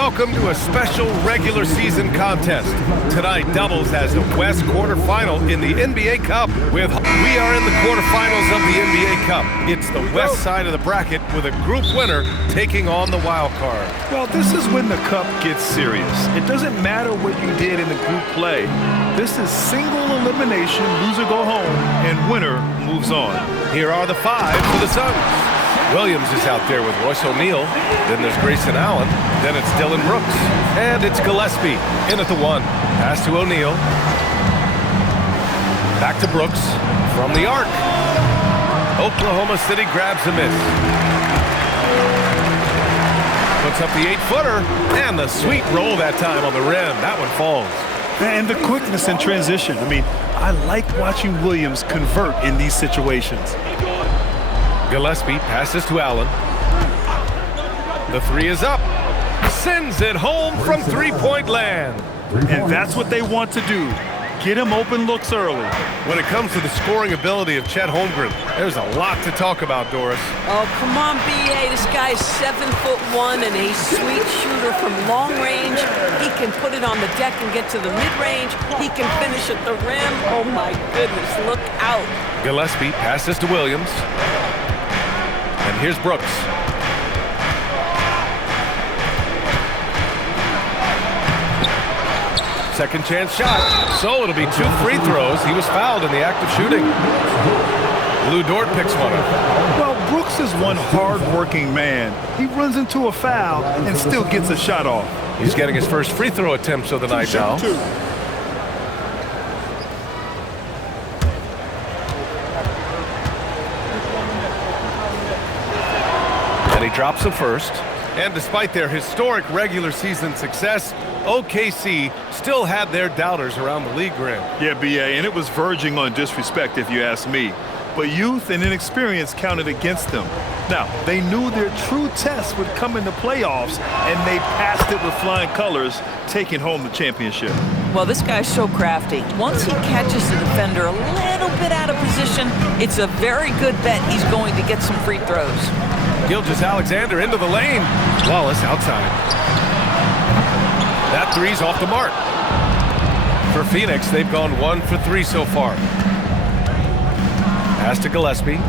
welcome to a special regular season contest. Tonight doubles as the West quarterfinal in the NBA Cup. We are in the quarterfinals of the NBA Cup. It's the West side of the bracket with a group winner taking on the wild card. Well, this is when the Cup gets serious. It doesn't matter what you did in the group play. This is single elimination, loser go home, and winner moves on. Here are the five for the Suns. Williams is out there with Royce O'Neal. Then there's Grayson Allen. Then it's Dillon Brooks. And it's Gillespie in at the one. Pass to O'Neal. Back to Brooks from the arc. Oklahoma City grabs a miss. Puts up the 8-footer. And the sweet roll that time on the rim. That one falls. And the quickness in transition. I mean, I like watching Williams convert in these situations. Gillespie passes to Allen. The three is up. Sends it home from three-point land. And that's what they want to do. Get him open looks early. When it comes to the scoring ability of Chet Holmgren, there's a lot to talk about, Doris. Oh, come on, B.A. This guy's 7'1" and a sweet shooter from long range. He can put it on the deck and get to the mid-range. He can finish at the rim. Oh, my goodness, look out. Gillespie passes to Williams. And here's Brooks. Second chance shot. So it'll be 2 free throws. He was fouled in the act of shooting. Lou Dort picks one up. Well, Brooks is one hard-working man. He runs into a foul and still gets a shot off. He's getting his first free throw attempts of the night now. And he drops the first. And despite their historic regular season success, OKC still had their doubters around the league rim. Yeah, B.A., and it was verging on disrespect if you ask me. But youth and inexperience counted against them. Now, they knew their true test would come in the playoffs, and they passed it with flying colors, taking home the championship. Well, this guy's so crafty. Once he catches the defender a little bit out of position, it's a very good bet he's going to get some free throws. Gilgeous-Alexander into the lane. Wallace outside. That three's off the mark. For Phoenix, they've gone 1 for 3 so far. Pass to Gillespie.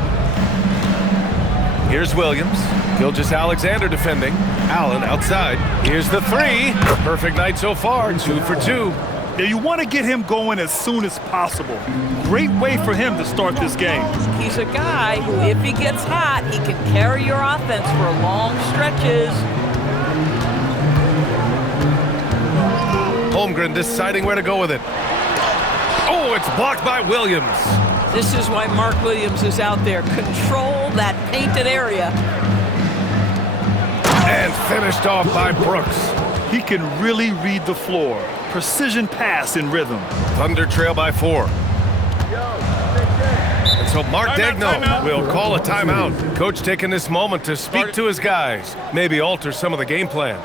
Here's Williams. Gilgeous-Alexander defending. Allen outside. Here's the three. Perfect night so far. 2 for 2. Yeah, you want to get him going as soon as possible. Great way for him to start this game. He's a guy who, if he gets hot, he can carry your offense for long stretches. Holmgren deciding where to go with it. Oh, it's blocked by Williams. This is why Mark Williams is out there. Control that painted area. And finished off by Brooks. He can really read the floor. Precision pass in rhythm. Thunder trail by 4. And so Mark Daigneault will call a timeout. Coach taking this moment to speak to his guys. Maybe alter some of the game plan.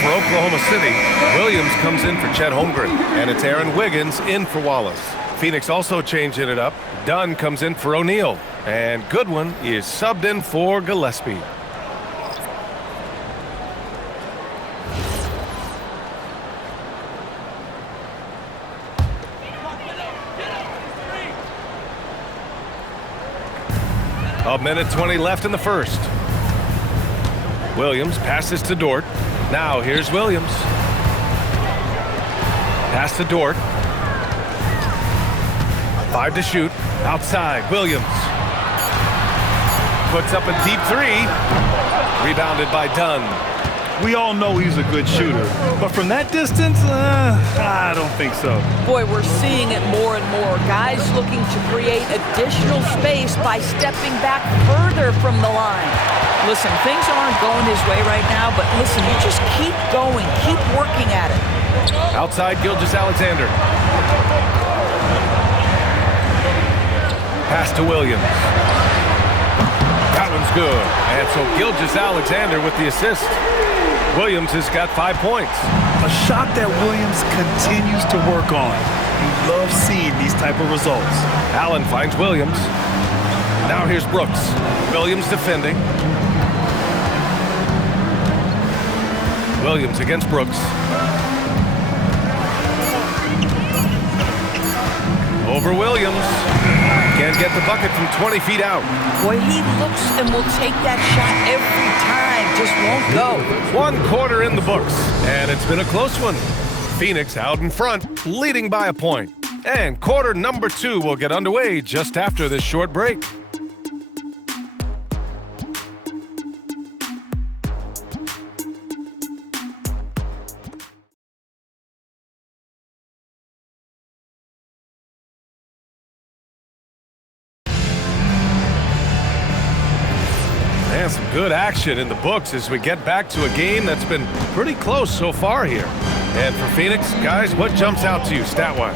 For Oklahoma City, Williams comes in for Chet Holmgren, and it's Aaron Wiggins in for Wallace. Phoenix also changing it up. Dunn comes in for O'Neal. And Goodwin is subbed in for Gillespie. A minute 20 left in the first. Williams passes to Dort. Now here's Williams. Pass to Dort. 5 to shoot. Outside, Williams. Puts up a deep three. Rebounded by Dunn. We all know he's a good shooter, but from that distance, I don't think so. Boy, we're seeing it more and more. Guys looking to create additional space by stepping back further from the line. Listen, things aren't going his way right now, but listen, you just keep going, keep working at it. Outside, Gilgeous-Alexander. Pass to Williams. That one's good. And so Gilgeous-Alexander with the assist. Williams has got 5 points. A shot that Williams continues to work on. You love seeing these type of results. Allen finds Williams. Now here's Brooks. Williams defending. Williams against Brooks. Over Williams. Can't get the bucket from 20 feet out. Boy, he looks and will take that shot every time. Just won't go. 1 quarter in the books, and it's been a close one. Phoenix out in front, leading by a point. And quarter number 2 will get underway just after this short break. And some good action in the books as we get back to a game that's been pretty close so far here. And for Phoenix, guys, what jumps out to you stat-wise?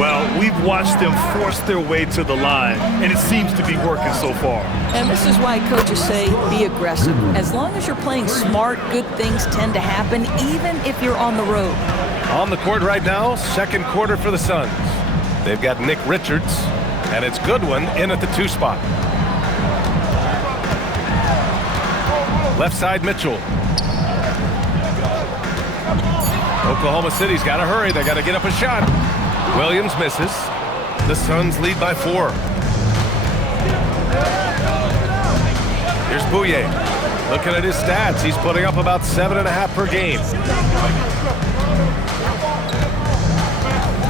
Well, we've watched them force their way to the line, and it seems to be working so far. And this is why coaches say be aggressive. As long as you're playing smart, good things tend to happen, even if you're on the road. On the court right now, second quarter for the Suns. They've got Nick Richards, and it's Goodwin in at the 2 spot. Left side, Mitchell. Oklahoma City's got to hurry. They got to get up a shot. Williams misses. The Suns lead by 4. Here's Bouye. Looking at his stats, he's putting up about 7.5 per game.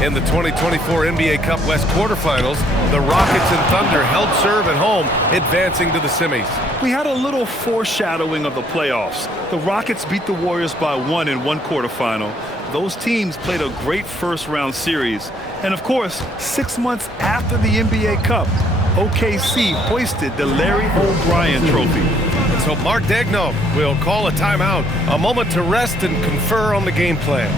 In the 2024 NBA Cup West quarterfinals, the Rockets and Thunder held serve at home, advancing to the semis. We had a little foreshadowing of the playoffs. The Rockets beat the Warriors by 1 in one quarterfinal. Those teams played a great first-round series. And, of course, 6 months after the NBA Cup, OKC hoisted the Larry O'Brien Trophy. And so Mark Daigneault will call a timeout, a moment to rest and confer on the game plan.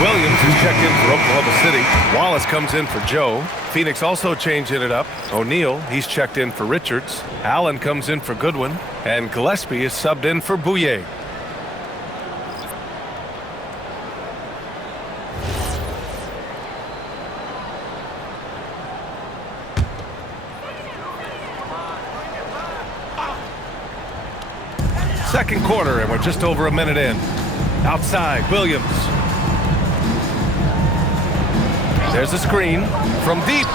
Williams is checked in for Oklahoma City. Wallace comes in for Joe. Phoenix also changing it up. O'Neal, he's checked in for Richards. Allen comes in for Goodwin. And Gillespie is subbed in for Bouye. Second quarter, and we're just over a minute in. Outside, Williams. There's a screen from deep.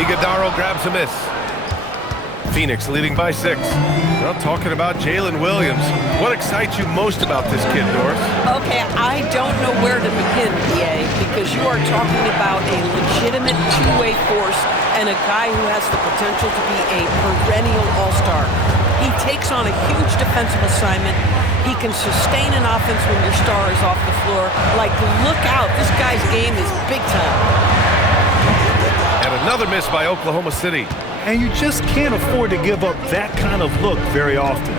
Iguodaro grabs a miss. Phoenix leading by 6. Well, talking about Jalen Williams, what excites you most about this kid, Doris? Okay, I don't know where to begin, PA, because you are talking about a legitimate two-way force and a guy who has the potential to be a perennial all-star. He takes on a huge defensive assignment. He can sustain an offense when your star is off the floor. Like, look out, this guy's game is big time. And another miss by Oklahoma City. And you just can't afford to give up that kind of look very often.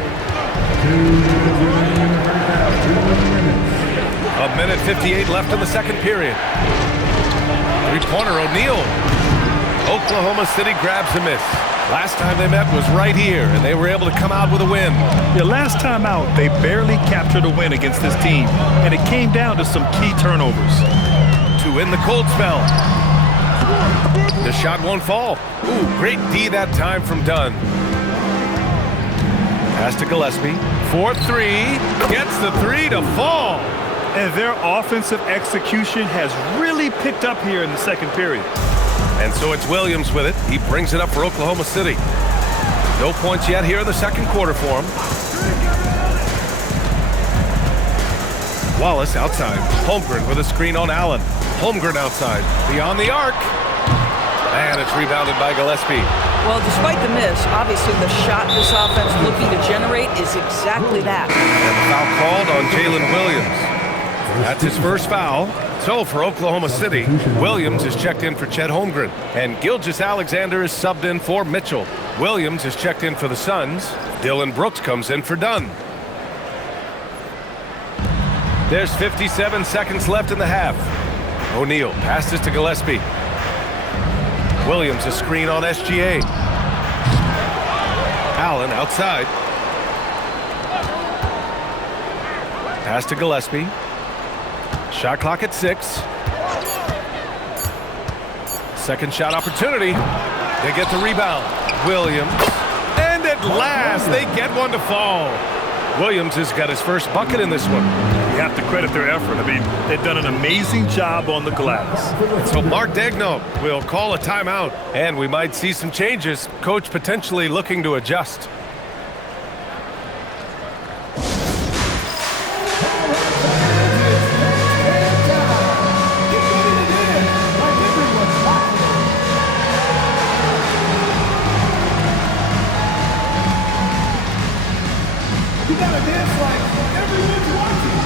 A minute 58 left in the second period. Three-pointer, O'Neal. Oklahoma City grabs a miss. Last time they met was right here, and they were able to come out with a win. Yeah, last time out, they barely captured a win against this team, and it came down to some key turnovers. To end the cold spell. The shot won't fall. Ooh, great D that time from Dunn. Pass to Gillespie. 4-3. Gets the 3 to fall. And their offensive execution has really picked up here in the second period. And so it's Williams with it. He brings it up for Oklahoma City. No points yet here in the second quarter for him. Wallace outside. Holmgren with a screen on Allen. Holmgren outside. Beyond the arc. And it's rebounded by Gillespie. Well, despite the miss, obviously the shot this offense looking to generate is exactly that. And the foul called on Jalen Williams. That's his first foul. So for Oklahoma City, Williams is checked in for Chet Holmgren. And Gilgeous-Alexander is subbed in for Mitchell. Williams is checked in for the Suns. Dylan Brooks comes in for Dunn. There's 57 seconds left in the half. O'Neal passes to Gillespie. Williams a screen on SGA. Allen outside. Pass to Gillespie. Shot clock at 6. Second shot opportunity. They get the rebound. Williams. And at last, they get one to fall. Williams has got his first bucket in this one. You have to credit their effort. I mean, they've done an amazing job on the glass. So Mark Daigneault will call a timeout, and we might see some changes. Coach potentially looking to adjust. You gotta dance like everyone's watching.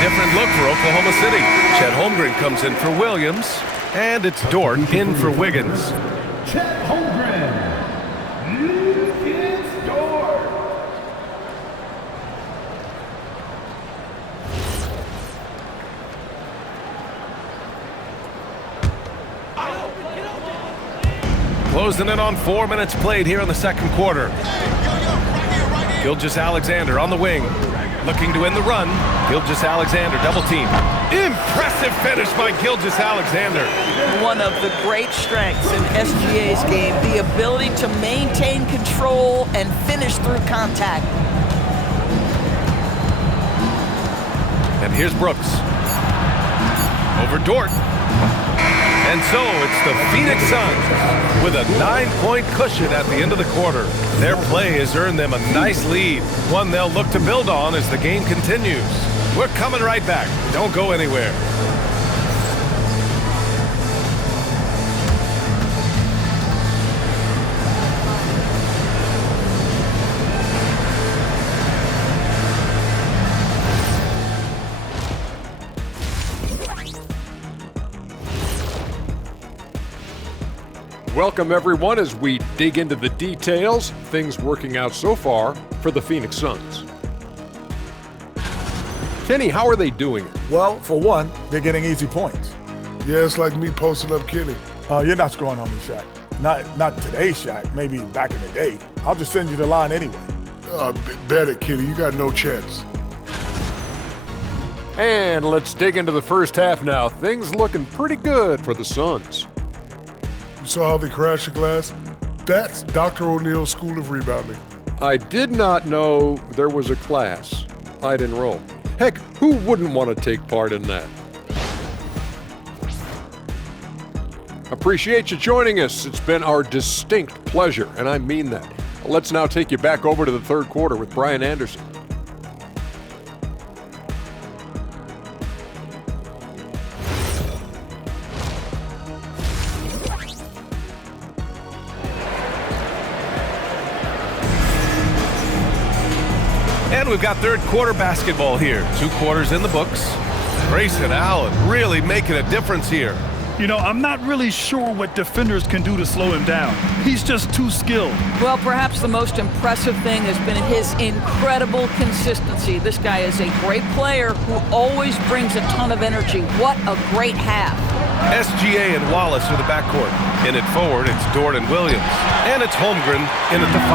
Different look for Oklahoma City. Chet Holmgren comes in for Williams, and it's Dort in for Wiggins. Chet Holmgren. It's Dort. Closing in on 4 minutes played here in the second quarter. Gilgeous-Alexander on the wing. Looking to end the run. Gilgeous-Alexander double team. Impressive finish by Gilgeous-Alexander. One of the great strengths in SGA's game, the ability to maintain control and finish through contact. And here's Brooks. Over Dort. And so it's the Phoenix Suns with a 9-point cushion at the end of the quarter. Their play has earned them a nice lead, one they'll look to build on as the game continues. We're coming right back. Don't go anywhere. welcome everyone as we dig into the details. Things working out so far for the Phoenix Suns. Kenny, how are they doing it? Well, for one, they're getting easy points. Yeah, it's like me posting up Kenny. You're not scoring on me, Shaq. Not today, Shaq. Maybe back in the day. I'll just send you the line anyway. Bet it, Kenny. You got no chance. And let's dig into the first half now. Things looking pretty good for the Suns. You saw how they crashed the glass? That's Dr. O'Neal's School of Rebounding. I did not know there was a class I'd enroll. Heck, who wouldn't want to take part in that? Appreciate you joining us. It's been our distinct pleasure, and I mean that. Let's now take you back over to the third quarter with Brian Anderson. And we've got third quarter basketball here. 2 quarters in the books. Grayson Allen really making a difference here. You know, I'm not really sure what defenders can do to slow him down. He's just too skilled. Well, perhaps the most impressive thing has been his incredible consistency. This guy is a great player who always brings a ton of energy. What a great half. SGA and Wallace are the backcourt. In it forward, it's Dort and Williams. And it's Holmgren in at the 5.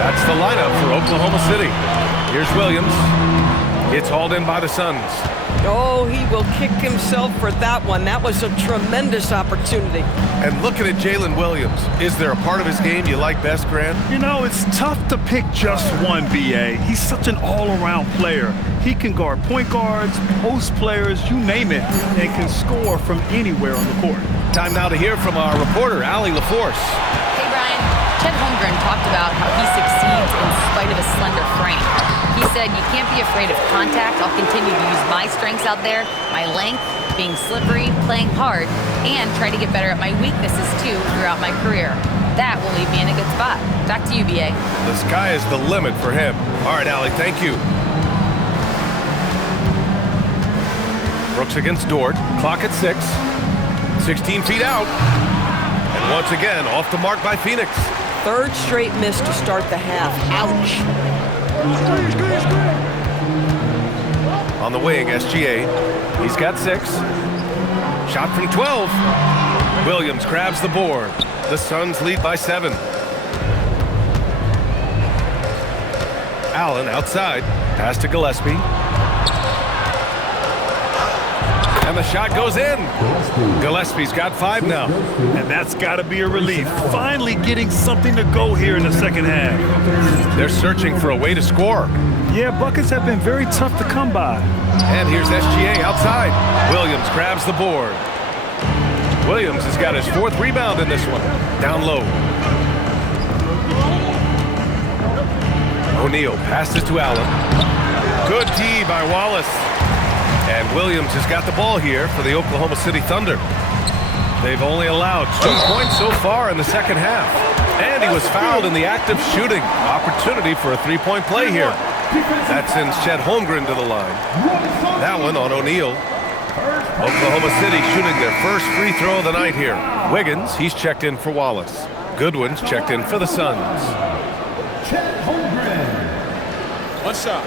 That's the lineup for Oklahoma City. Here's Williams. It's hauled in by the Suns. Oh, he will kick himself for that one. That was a tremendous opportunity. And looking at Jalen Williams, is there a part of his game you like best, Grant? You know, it's tough to pick just one, B.A. He's such an all-around player. He can guard point guards, post players, you name it, and can score from anywhere on the court. Time now to hear from our reporter, Allie LaForce. Hey, Brian. Chet Holmgren talked about how he succeeds in spite of a slender frame. He said, you can't be afraid of contact. I'll continue to use my strengths out there, my length, being slippery, playing hard, and try to get better at my weaknesses, too, throughout my career. That will leave me in a good spot. Back to you, B.A. The sky is the limit for him. All right, Allie, thank you. Brooks against Dort. Clock at 6. 16 feet out. And once again, off the mark by Phoenix. Third straight miss to start the half. Ouch. On the wing, SGA. He's got 6. Shot from 12. Williams grabs the board. The Suns lead by 7. Allen outside. Pass to Gillespie. And the shot goes in. Gillespie's got 5 now. And that's got to be a relief. Finally getting something to go here in the second half. They're searching for a way to score. Yeah, buckets have been very tough to come by. And here's SGA outside. Williams grabs the board. Williams has got his 4th rebound in this one. Down low. O'Neal passes to Allen. Good D by Wallace. And Williams has got the ball here for the Oklahoma City Thunder. They've only allowed 2 points so far in the second half. And he was fouled in the act of shooting. Opportunity for a 3-point play here. That sends Chet Holmgren to the line. That one on O'Neal. Oklahoma City shooting their first free throw of the night here. Wiggins, he's checked in for Wallace. Goodwin's checked in for the Suns. Chet Holmgren. What's up?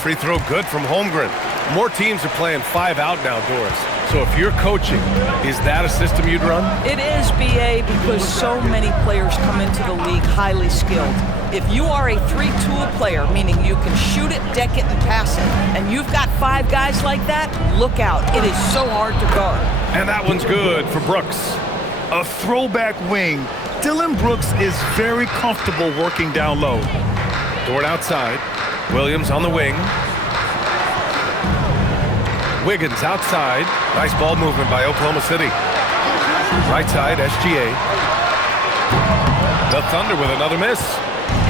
Free throw good from Holmgren. More teams are playing 5 out now, Doris. So if you're coaching, is that a system you'd run? It is, B.A., because so many players come into the league highly skilled. If you are a 3-tool player, meaning you can shoot it, deck it, and pass it, and you've got 5 guys like that, look out. It is so hard to guard. And that one's good for Brooks. A throwback wing. Dylan Brooks is very comfortable working down low. Dort outside. Williams on the wing. Wiggins outside. Nice ball movement by Oklahoma City. Right side, SGA. The Thunder with another miss.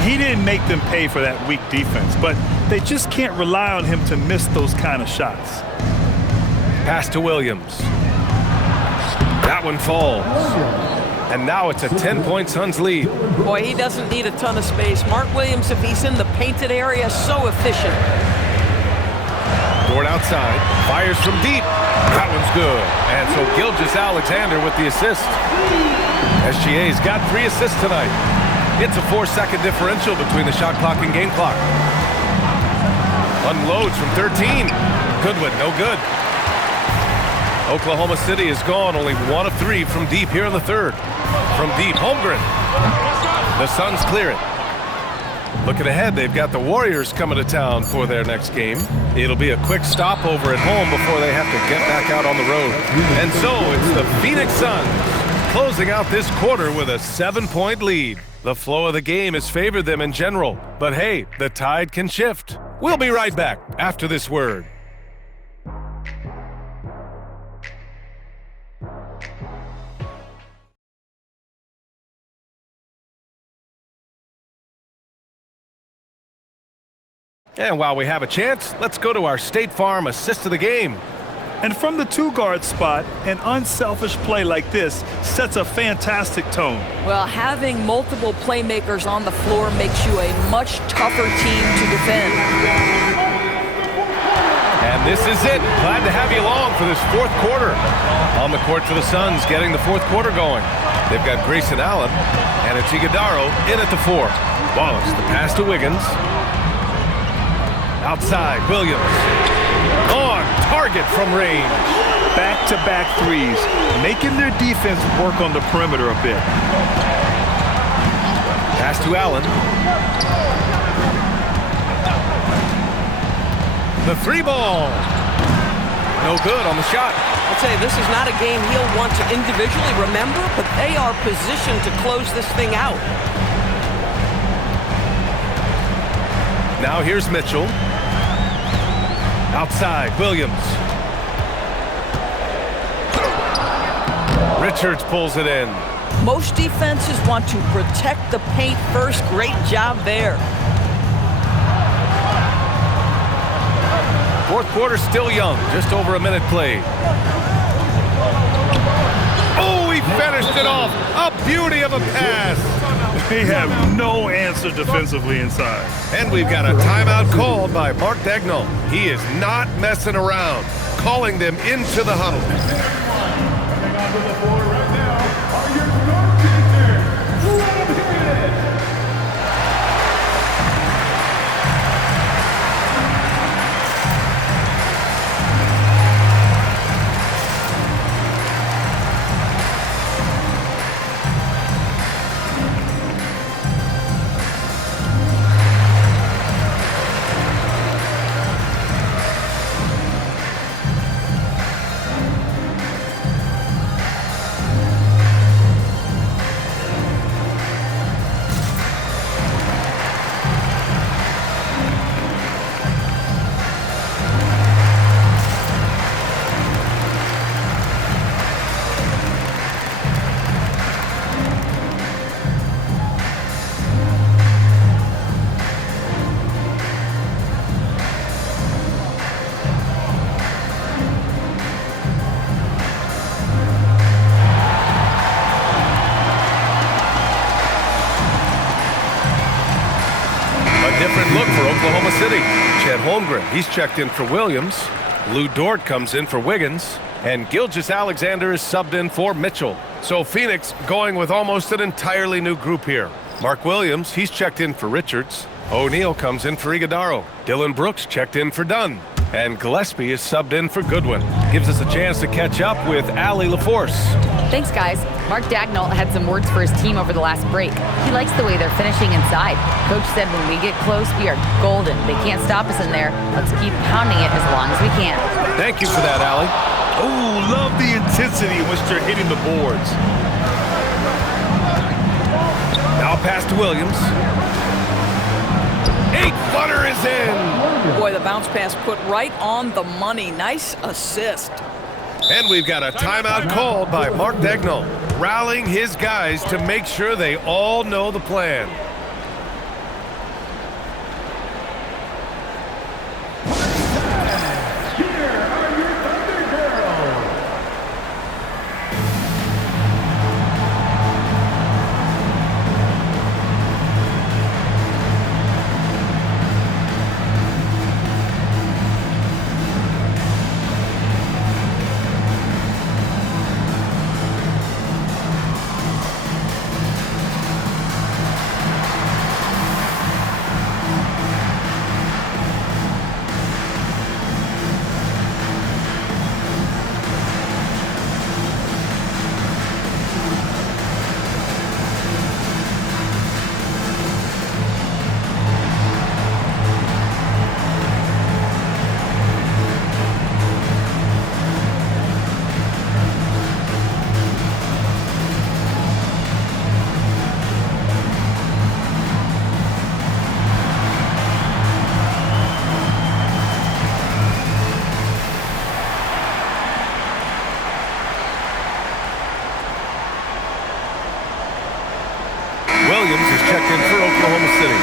He didn't make them pay for that weak defense, but they just can't rely on him to miss those kind of shots. Pass to Williams. That one falls. And now it's a 10-point Suns lead. Boy, he doesn't need a ton of space. Mark Williams, if he's in the painted area, so efficient. Dort outside, fires from deep. That one's good. And so Gilgeous-Alexander with the assist. SGA's got 3 assists tonight. It's a 4-second differential between the shot clock and game clock. Unloads from 13. Goodwin, no good. Oklahoma City is gone, only 1 of 3 from deep here in the third. From deep, Holmgren. The Suns clear it. Looking ahead, they've got the Warriors coming to town for their next game. It'll be a quick stopover at home before they have to get back out on the road. And so it's the Phoenix Suns closing out this quarter with a 7-point lead. The flow of the game has favored them in general, but hey, the tide can shift. We'll be right back after this word. And while we have a chance, let's go to our State Farm assist of the game. And from the 2-guard spot, an unselfish play like this sets a fantastic tone. Well, having multiple playmakers on the floor makes you a much tougher team to defend. And this is it. Glad to have you along for this fourth quarter. On the court for the Suns, getting the fourth quarter going. They've got Grayson Allen, and it's Iguodaro in at the 4. Wallace, the pass to Wiggins. Outside, Williams. On target from range. Back-to-back threes, making their defense work on the perimeter a bit. Pass to Allen. The 3 ball. No good on the shot. I'll tell you, this is not a game he'll want to individually remember, but they are positioned to close this thing out. Now here's Mitchell. Outside, Williams. Richards pulls it in. Most defenses want to protect the paint first. Great job there. Fourth quarter still young, just over a minute played. Oh, he finished it off. A beauty of a pass. They have no answer defensively inside. And we've got a timeout called by Mark Daigneault. He is not messing around, calling them into the huddle. Coming onto the floor right now are your North Peter. Different look for Oklahoma City. Chet Holmgren, he's checked in for Williams. Lou Dort comes in for Wiggins. And Gilgeous-Alexander is subbed in for Mitchell. So Phoenix going with almost an entirely new group here. Mark Williams, he's checked in for Richards. O'Neal comes in for Iguodaro. Dylan Brooks checked in for Dunn. And Gillespie is subbed in for Goodwin. Gives us a chance to catch up with Allie LaForce. Thanks, guys. Mark Daigneault had some words for his team over the last break. He likes the way they're finishing inside. Coach said when we get close, we are golden. They can't stop us in there. Let's keep pounding it as long as we can. Thank you for that, Allie. Oh, love the intensity in which they're hitting the boards. Now pass to Williams. 8-footer is in. Boy, the bounce pass put right on the money. Nice assist. And we've got a timeout called by Mark Daigneault, rallying his guys to make sure they all know the plan. Williams is checked in for Oklahoma City.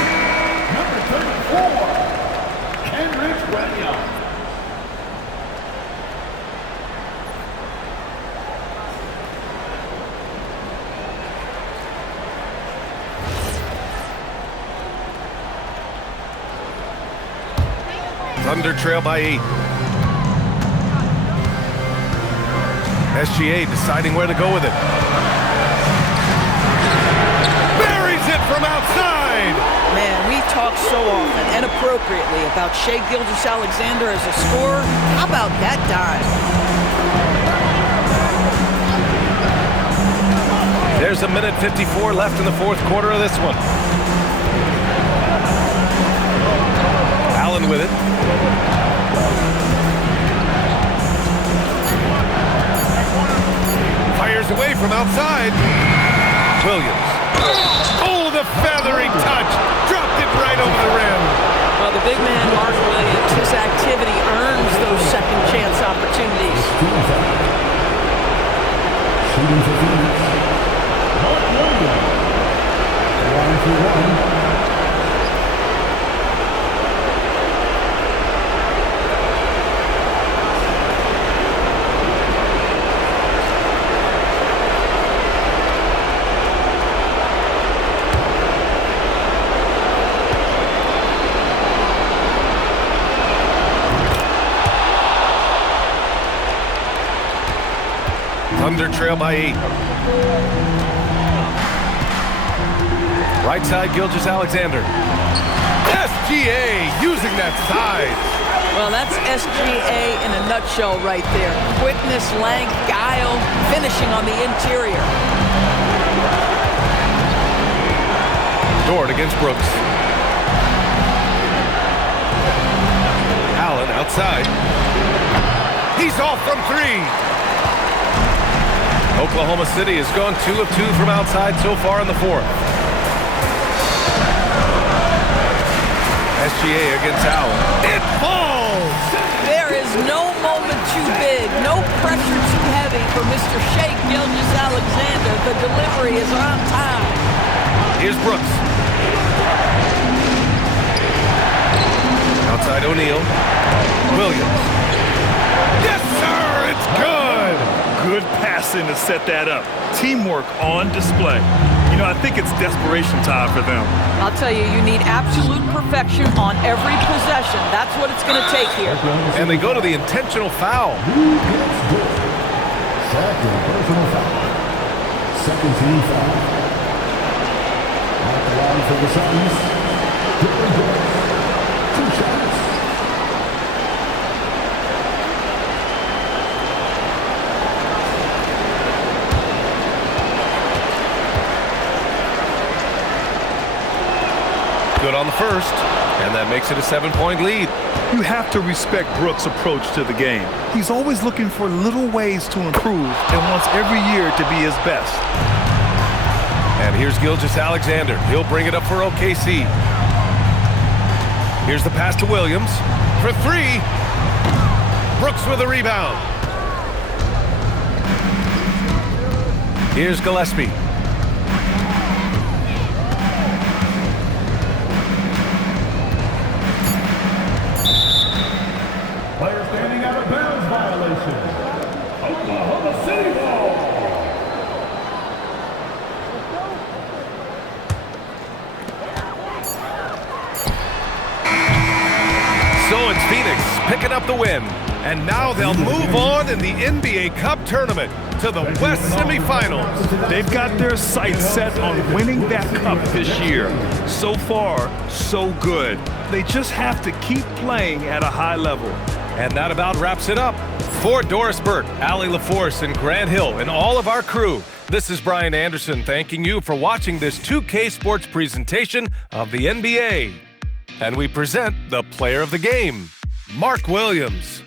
Number 34, Kenrich Williams. Thunder trail by 8. SGA deciding where to go with it. Buries it from outside! Man, we talk so often and appropriately about Shai Gilgeous-Alexander as a scorer. How about that dive? There's a minute 54 left in the fourth quarter of this one. Allen with it. Fires away from outside. Williams. Oh, the feathering touch. Dropped it right over the rim. Well, the big man, Mark Williams, his activity earns those second chance opportunities. Shooting for Phoenix, Mark Williams. Line for one. Thunder trail by 8. Right side, Gilgeous-Alexander. SGA using that size. Well, that's SGA in a nutshell right there. Quickness, length, guile, finishing on the interior. Dort against Brooks. Allen outside. He's off from 3. Oklahoma City has gone 2 of 2 from outside so far in the fourth. SGA against Allen. It falls! There is no moment too big, no pressure too heavy for Mr. Shai Gilgeous-Alexander. The delivery is on time. Here's Brooks. Outside O'Neal. Williams. Yes, sir! It's good! Good passing to set that up. Teamwork on display. You know, I think it's desperation time for them. I'll tell you, you need absolute perfection on every possession. That's what it's going to take here. And they go to the intentional foul. Second personal foul. Second team foul. At the line for the Suns, Dillon Brooks. 2 shots. Good on the first, and that makes it a 7-point lead. You have to respect Brooks' approach to the game. He's always looking for little ways to improve and wants every year to be his best. And here's Gilgeous-Alexander. He'll bring it up for OKC. Here's the pass to Williams for 3. Brooks with a rebound. Here's Gillespie. Player standing out of bounds violation. Oklahoma City ball. So it's Phoenix picking up the win. And now they'll move on in the NBA Cup tournament to the West semifinals. They've got their sights set on winning that cup this year. So far, so good. They just have to keep playing at a high level. And that about wraps it up. For Doris Burke, Allie LaForce, and Grant Hill, and all of our crew, this is Brian Anderson thanking you for watching this 2K Sports presentation of the NBA. And we present the player of the game, Mark Williams.